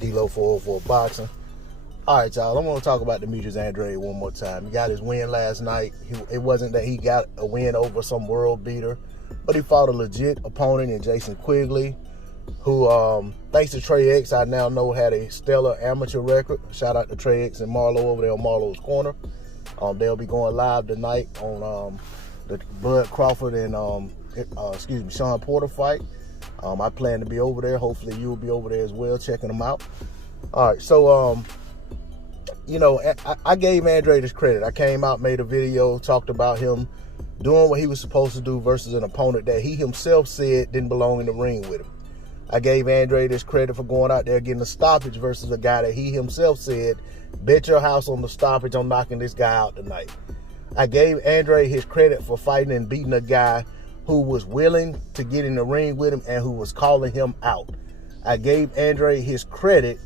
D-Lo 404 Boxing. All right, y'all, I'm going to talk about Demetrius Andrade one more time. He got his win last night. It wasn't that he got a win over some world beater, but he fought a legit opponent in Jason Quigley, who, thanks to Trey X, I now know had a stellar amateur record. Shout out to Trey X and Marlo over there on Marlo's Corner. They'll be going live tonight on the Bud Crawford and Sean Porter fight. I plan to be over there. Hopefully you'll be over there as well, checking them out. All right, so I gave Andrade his credit. I came out, made a video, talked about him doing what he was supposed to do versus an opponent that he himself said didn't belong in the ring with him. I gave Andrade his credit for going out there getting a stoppage versus a guy that he himself said, bet your house on the stoppage, I'm knocking this guy out tonight. I gave Andrade his credit for fighting and beating a guy who was willing to get in the ring with him and who was calling him out. I gave Andrade his credit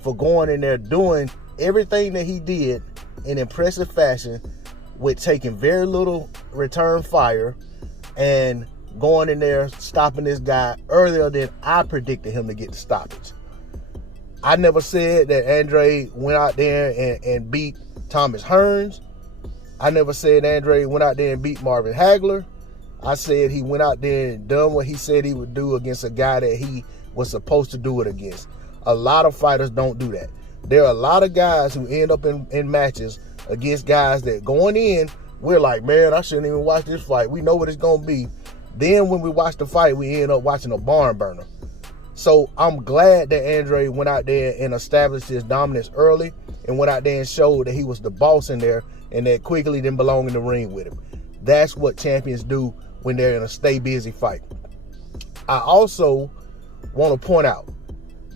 for going in there doing everything that he did in impressive fashion with taking very little return fire and going in there, stopping this guy earlier than I predicted him to get the stoppage. I never said that Andrade went out there and beat Thomas Hearns. I never said Andrade went out there and beat Marvin Hagler. I said he went out there and done what he said he would do against a guy that he was supposed to do it against. A lot of fighters don't do that. There are a lot of guys who end up in matches against guys that going in, we're like, man, I shouldn't even watch this fight. We know what it's going to be. Then when we watch the fight, we end up watching a barn burner. So I'm glad that Andrade went out there and established his dominance early and went out there and showed that he was the boss in there and that Quigley didn't belong in the ring with him. That's what champions do when they're in a stay busy fight. I also want to point out,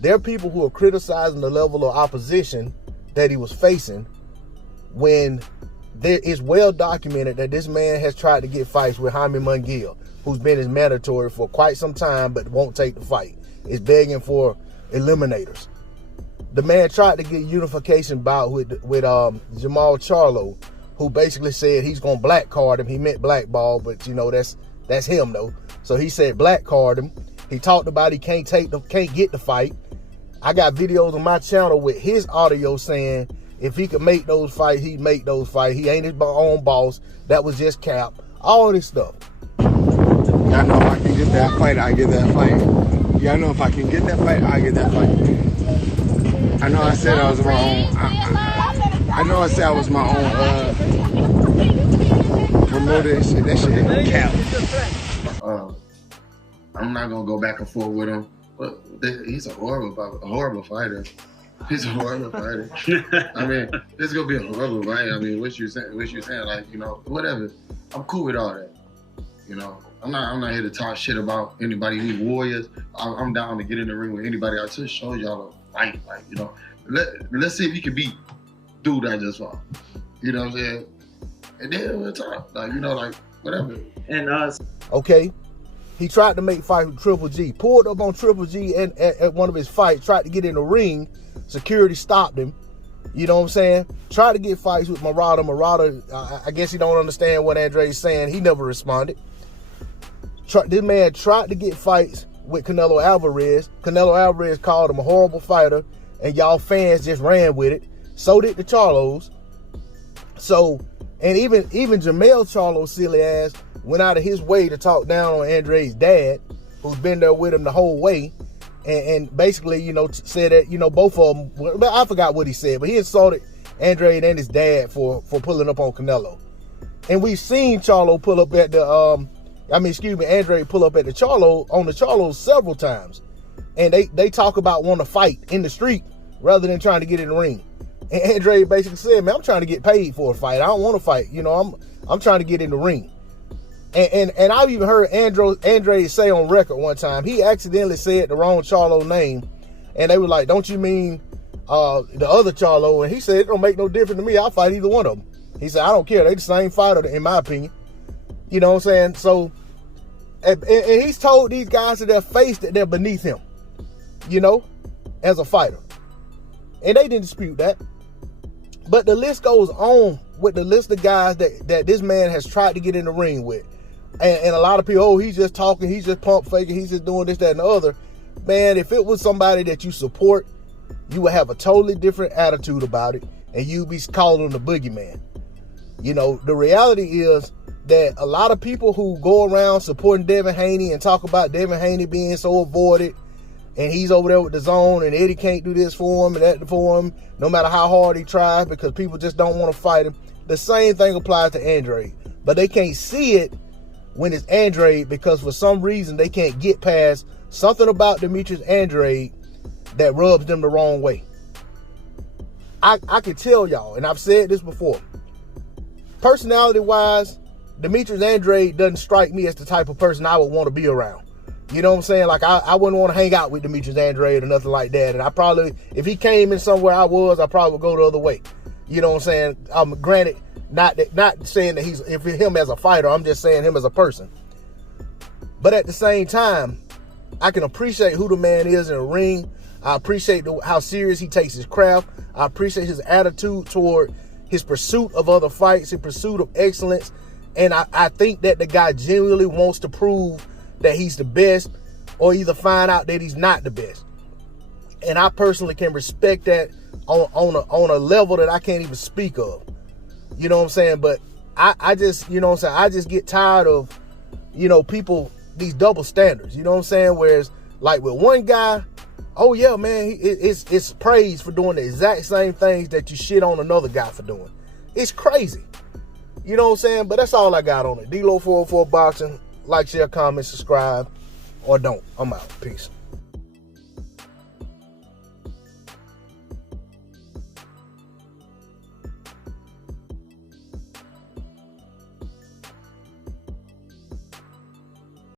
there are people who are criticizing the level of opposition that he was facing when there is well documented that this man has tried to get fights with Jaime Munguia, who's been his mandatory for quite some time but won't take the fight. Is begging for eliminators. The man tried to get unification bout with Jamal Charlo, who basically said he's gonna black card him. He meant blackball, but that's him though. So he said black card him. He talked about he can't get the fight. I got videos on my channel with his audio saying if he could make those fights, he'd make those fights. He ain't his own boss. That was just cap. All this stuff. Y'all know if I can get that fight, I get that fight. Y'all know if I can get that fight, I get that fight. I know I said I was my own. I know I said I was my own promoter and shit. That shit ain't cap. I'm not gonna go back and forth with him, but he's a horrible fighter. He's a horrible fighter. I mean, this is gonna be a horrible fight. I mean, what you saying, like, whatever. I'm cool with all that. I'm not here to talk shit about anybody who's warriors. I'm down to get in the ring with anybody. I just showed y'all a fight, let's see if you can beat dude I just fought. You know what I'm saying? And then we'll talk, whatever. And us. Okay. He tried to make fight with Triple G. Pulled up on Triple G and at one of his fights, tried to get in the ring. Security stopped him. You know what I'm saying? Tried to get fights with Murata. I guess he don't understand what Andrade's saying. He never responded. This man tried to get fights with Canelo Alvarez. Canelo Alvarez called him a horrible fighter, and y'all fans just ran with it. So did the Charlos. So, and even Jamel Charlo's silly ass went out of his way to talk down on Andrade's dad, who's been there with him the whole way, and basically, said that, both of them, I forgot what he said, but he insulted Andrade and his dad for pulling up on Canelo. And we've seen Charlo pull up at Andrade pull up at the Charlos several times. And they talk about wanting to fight in the street rather than trying to get in the ring. And Andrade basically said, man, I'm trying to get paid for a fight. I don't want to fight. I'm trying to get in the ring. And I've even heard Andrade say on record one time, he accidentally said the wrong Charlo name. And they were like, don't you mean the other Charlo? And he said, it don't make no difference to me. I'll fight either one of them. He said, I don't care. They the same fighter, in my opinion. You know what I'm saying? So, and he's told these guys to their face that they're beneath him, as a fighter. And they didn't dispute that. But the list goes on with the list of guys that this man has tried to get in the ring with. And a lot of people, he's just talking, he's just pump faking, he's just doing this, that, and the other. Man, if it was somebody that you support, you would have a totally different attitude about it, and you'd be calling him the boogeyman. You know, the reality is that a lot of people who go around supporting Devin Haney and talk about Devin Haney being so avoided, and he's over there with the zone, and Eddie can't do this for him and that for him, no matter how hard he tries, because people just don't want to fight him. The same thing applies to Andrade, but they can't see it when it's Andrade, because for some reason they can't get past something about Demetrius Andrade that rubs them the wrong way. I can tell y'all, and I've said this before, personality-wise, Demetrius Andrade doesn't strike me as the type of person I would want to be around. You know what I'm saying? Like, I wouldn't want to hang out with Demetrius Andrade or nothing like that. And I probably, if he came in somewhere I probably would go the other way. You know what I'm saying? Granted, not saying that he's, if him as a fighter, I'm just saying him as a person. But at the same time, I can appreciate who the man is in the ring. I appreciate how serious he takes his craft. I appreciate his attitude toward his pursuit of other fights, his pursuit of excellence. And I think that the guy genuinely wants to prove that he's the best, or either find out that he's not the best. And I personally can respect that on a level that I can't even speak of. You know what I'm saying? But I just, you know what I'm saying, I just get tired of, you know, people, these double standards. You know what I'm saying? Whereas, like, with one guy, oh yeah, man, it's praise for doing the exact same things that you shit on another guy for doing. It's crazy. You know what I'm saying? But that's all I got on it. D-Lo 404 Boxing. Like, share, comment, subscribe, or don't. I'm out. Peace.